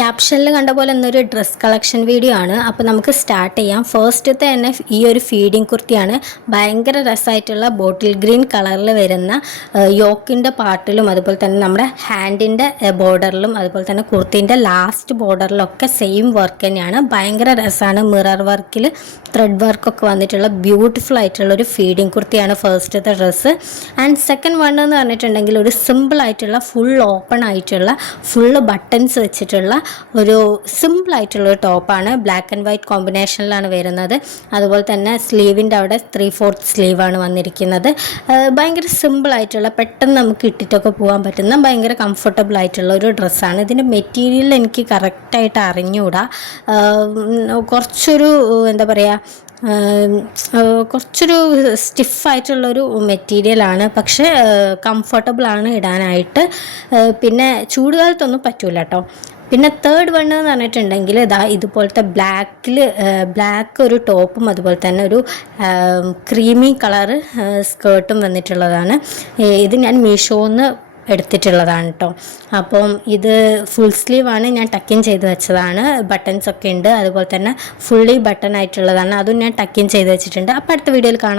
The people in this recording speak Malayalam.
ക്യാപ്ഷനിൽ കണ്ട പോലെ ഇന്നൊരു ഡ്രസ് കളക്ഷൻ വീഡിയോ ആണ്. അപ്പോൾ നമുക്ക് സ്റ്റാർട്ട് ചെയ്യാം. ഫസ്റ്റത്തെ തന്നെ ഈ ഒരു ഫീഡിങ് കുർത്തിയാണ്. ഭയങ്കര രസമായിട്ടുള്ള ബോട്ടിൽ ഗ്രീൻ കളറിൽ വരുന്ന യോക്കിൻ്റെ പാർട്ടിലും അതുപോലെ തന്നെ നമ്മുടെ ഹാൻഡിൻ്റെ ബോർഡറിലും അതുപോലെ തന്നെ കുർത്തീൻ്റെ ലാസ്റ്റ് ബോർഡറിലൊക്കെ സെയിം വർക്ക് തന്നെയാണ്. ഭയങ്കര രസമാണ്. മിറർ വർക്കിൽ ത്രെഡ് വർക്കൊക്കെ വന്നിട്ടുള്ള ബ്യൂട്ടിഫുൾ ആയിട്ടുള്ള ഒരു ഫീഡിങ് കുർത്തിയാണ് ഫസ്റ്റത്തെ ഡ്രസ്സ്. ആൻഡ് സെക്കൻഡ് വൺ എന്ന് പറഞ്ഞിട്ടുണ്ടെങ്കിൽ ഒരു സിമ്പിൾ ആയിട്ടുള്ള ഫുൾ ഓപ്പൺ ആയിട്ടുള്ള ഫുള്ള് ബട്ടൺസ് വെച്ചിട്ടുള്ള ഒരു സിമ്പിളായിട്ടുള്ള ഒരു ടോപ്പാണ്. ബ്ലാക്ക് ആൻഡ് വൈറ്റ് കോമ്പിനേഷനിലാണ് വരുന്നത്. അതുപോലെ തന്നെ സ്ലീവിൻ്റെ അവിടെ 3/4 സ്ലീവാണ് വന്നിരിക്കുന്നത്. ഭയങ്കര സിമ്പിളായിട്ടുള്ള പെട്ടെന്ന് നമുക്ക് ഇട്ടിട്ടൊക്കെ പോകാൻ പറ്റുന്ന ഭയങ്കര കംഫർട്ടബിൾ ആയിട്ടുള്ള ഒരു ഡ്രസ്സാണ്. ഇതിൻ്റെ മെറ്റീരിയൽ എനിക്ക് കറക്റ്റായിട്ട് അറിഞ്ഞുകൂടാ. കുറച്ചൊരു എന്താ പറയുക, കുറച്ചൊരു സ്റ്റിഫായിട്ടുള്ളൊരു മെറ്റീരിയലാണ്, പക്ഷേ കംഫർട്ടബിളാണ് ഇടാനായിട്ട്. പിന്നെ ചൂടുകാലത്തൊന്നും പറ്റൂല കേട്ടോ. പിന്നെ തേർഡ് വൺ എന്ന് പറഞ്ഞിട്ടുണ്ടെങ്കിൽ ഇതുപോലത്തെ ബ്ലാക്ക് ഒരു ടോപ്പും അതുപോലെ തന്നെ ഒരു ക്രീമി കളറ് സ്കേർട്ടും വന്നിട്ടുള്ളതാണ്. ഇത് ഞാൻ മീഷോന്ന് എടുത്തിട്ടുള്ളതാണ് കേട്ടോ. അപ്പം ഇത് ഫുൾ സ്ലീവാണ്. ഞാൻ ടക്കിൻ ചെയ്ത് വെച്ചതാണ്. ബട്ടൺസ് ഒക്കെ ഉണ്ട്. അതുപോലെ തന്നെ ഫുള്ളി ബട്ടൺ ആയിട്ടുള്ളതാണ്. അതും ഞാൻ ടക്കിൻ ചെയ്ത് വെച്ചിട്ടുണ്ട്. അപ്പോൾ അടുത്ത വീഡിയോയിൽ കാണാം.